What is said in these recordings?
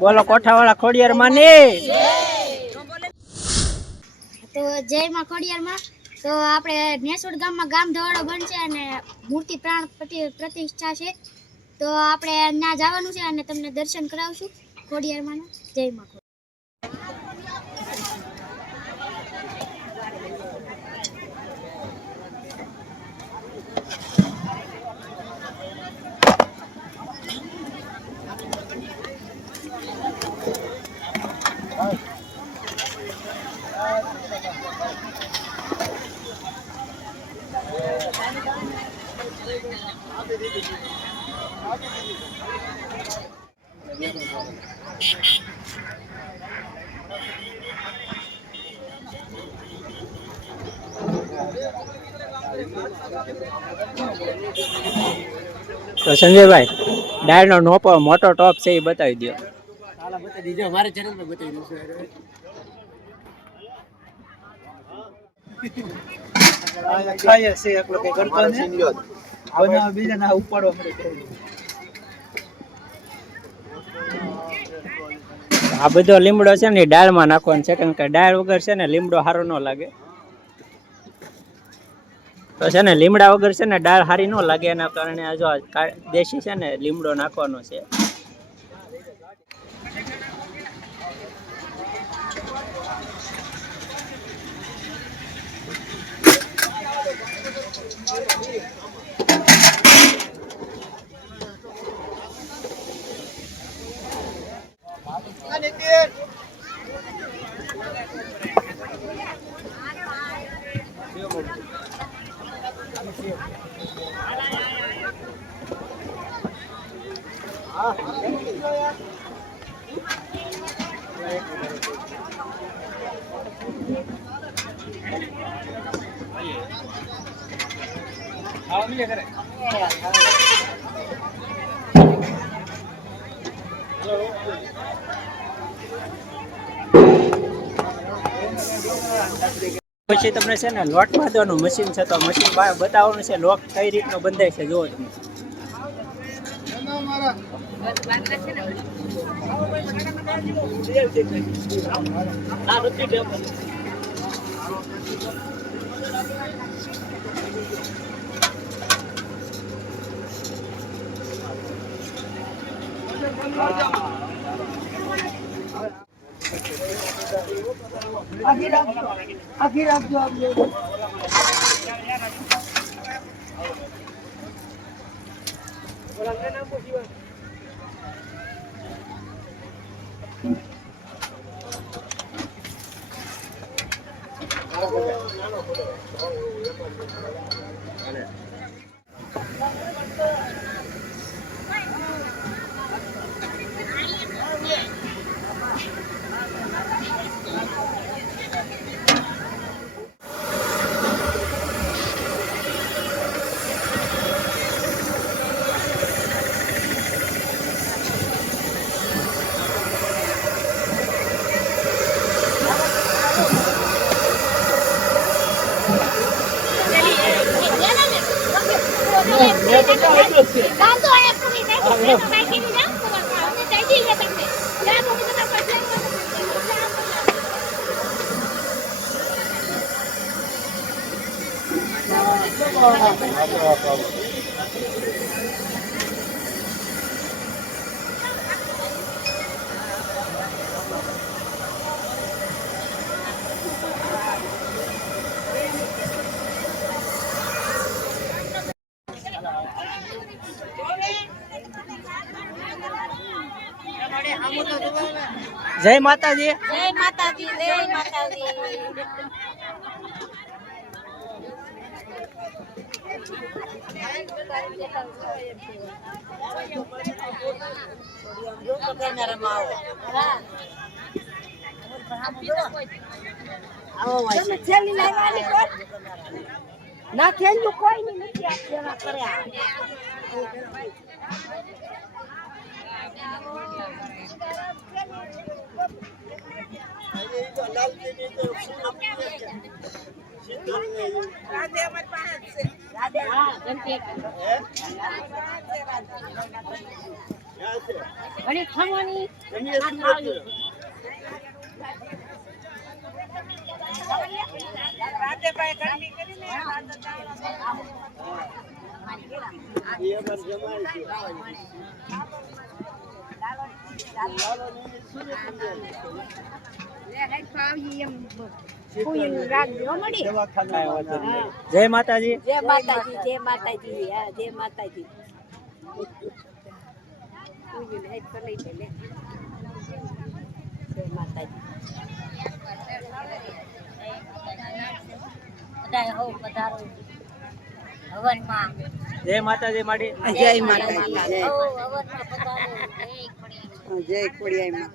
બોલો કોઠાવાળા ખોડિયાર માની તો જય માં ખોડિયાર માં। તો આપણે નેસોડ ગામમાં ગામ ધવાડો બનશે અને મૂર્તિ પ્રાણ પ્રતિષ્ઠા છે। તો આપણે ત્યાં જવાનું છે અને તમને દર્શન કરાવશું ખોડિયાર માના। જય માં ખોડિયાર। તો સંજયભાઈ ડાયર નો મોટો ટોપ છે એ બતાવી દો। બતાવી દીજો મારી ચેનલ પર બતાવી દઉં ખાય છે એકલો કે કરતો ને બનાવ બીજા ના ઉપાડવા મળે। આ બધો લીમડો છે ને ડાળમાં નાખવાનો છે કારણ કે ડાળ વગર છે ને લીમડો સારો ન લાગે। તો છે ને લીમડા વગર છે ને ડાળ સારી ન લાગે એના કારણે આ જો દેશી છે ને લીમડો નાખવાનો છે। પછી તમને છે ને લોટ બાંધવાનું મશીન છે તો મશીન બતાવવાનું છે લોટ કઈ રીતનો બંધાય છે જુઓ તમે। આખી રાખજો આપ લોકો જય માતાજી। જય માતાજી જય માતાજી। ના થેન્યુ કોઈ નથી આ કર્યા જય માતાજી. જય માતાજી, જય માતાજી, હા જય માતાજી. જય માતાજી. જય માતાજી માડી. જય માતાજી. જય ખોડિયારમાં.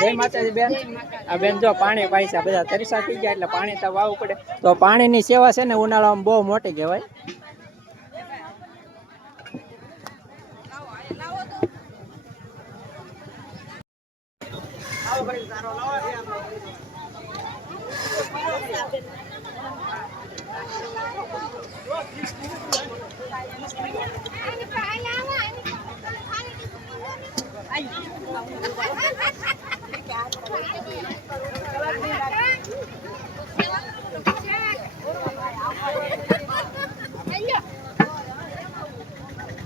જય માતાજી બેન. આ બેન જો પાણી પાઈસા બધા તરીસા થઈ ગયા એટલે પાણી તો વાવવું પડે. તો પાણીની સેવા છે ને ઉનાળામાં બહુ મોટી કહેવાય.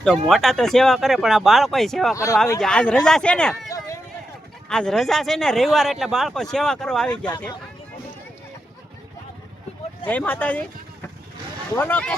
તો મોટા તો સેવા કરે પણ આ બાળકો સેવા કરવા આવી જાય. આજ રજા છે ને, આજ રજા છે ને રવિવાર એટલે બાળકો સેવા કરવા આવી ગયા છે. જય માતાજી. બોલો કે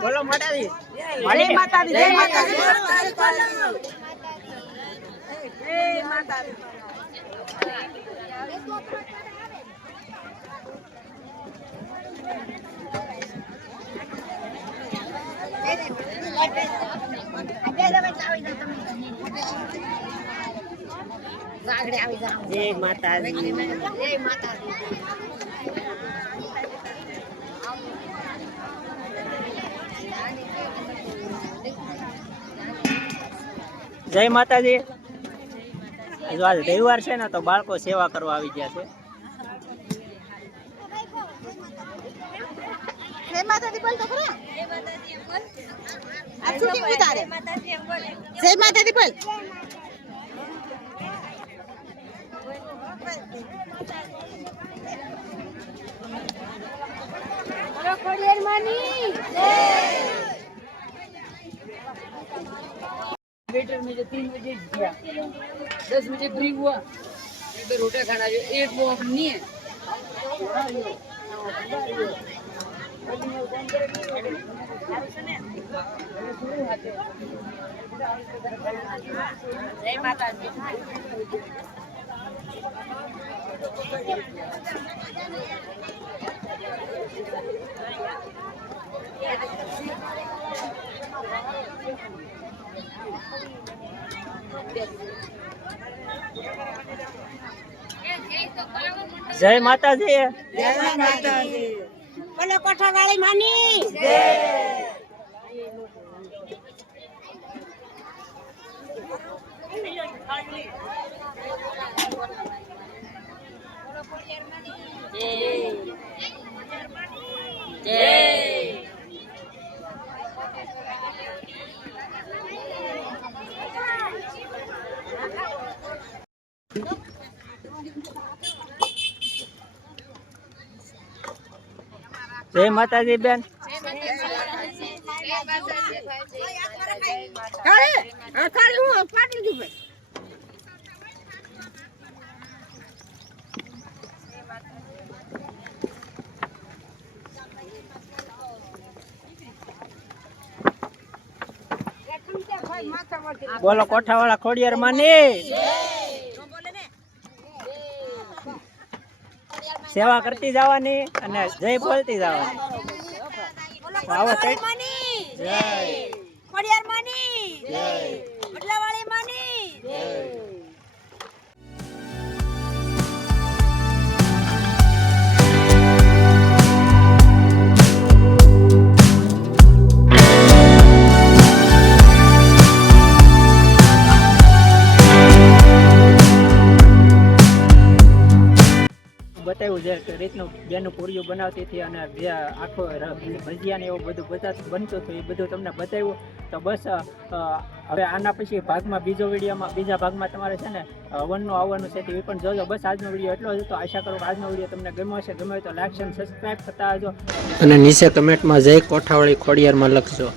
બોલો માતાજી. જય માતાજી, જય માતાજી. જય માતાજી. જય માતાજી. જય માતાજી. જય માતાજી. જો આજ રવિવાર છે ને તો બાળકો સેવા કરવા આવી ગયા છે. જય માતાજી બોલ તો ખરા. જય માતાજી બોલ. આ શૂટિંગ ઉતારે. જય માતાજી બોલ. જય માતાજી બોલ. બોલો ખોડિયાર માની જય. वेटर में जो 3 बजे गया 10 बजे फ्री हुआ इधर रोटी खाना जो एक वो नहीं है જય માતાજી. જય માતાજી. જય માતાજી. બોલો કોઠાવાળી માની જય. જય માતાજી બેન. જય માતાજી. થાળી હું પાટલી દીધું ભાઈ. બોલો કોઠાવાળા ખોડિયાર માની સેવા કરતી જવાની અને જય બોલતી જવાની. આવો જય ખોડિયાર માની બદલાવાળી માની બતાવ્યું છે કે રીતનું બેનું પૂરીઓ બનાવતી હતી અને જે આખો ભજીયા ને એવું બધું બનતું હતું એ બધું તમને બતાવ્યું. તો બસ હવે આના પછી ભાગમાં બીજા ભાગમાં તમારે છે ને હવનનું આવવાનું છે તે પણ જોજો. બસ આજનો વિડીયો એટલો જ હતો. આશા કરું કે આજનો વિડીયો તમને ગમ્યો હશે. ગમ્યો હોય તો લાઈક અને સબસ્ક્રાઈબ થતા આવજો અને નીચે કમેન્ટમાં જય કોઠાવાળી ખોડિયારમાં લખજો.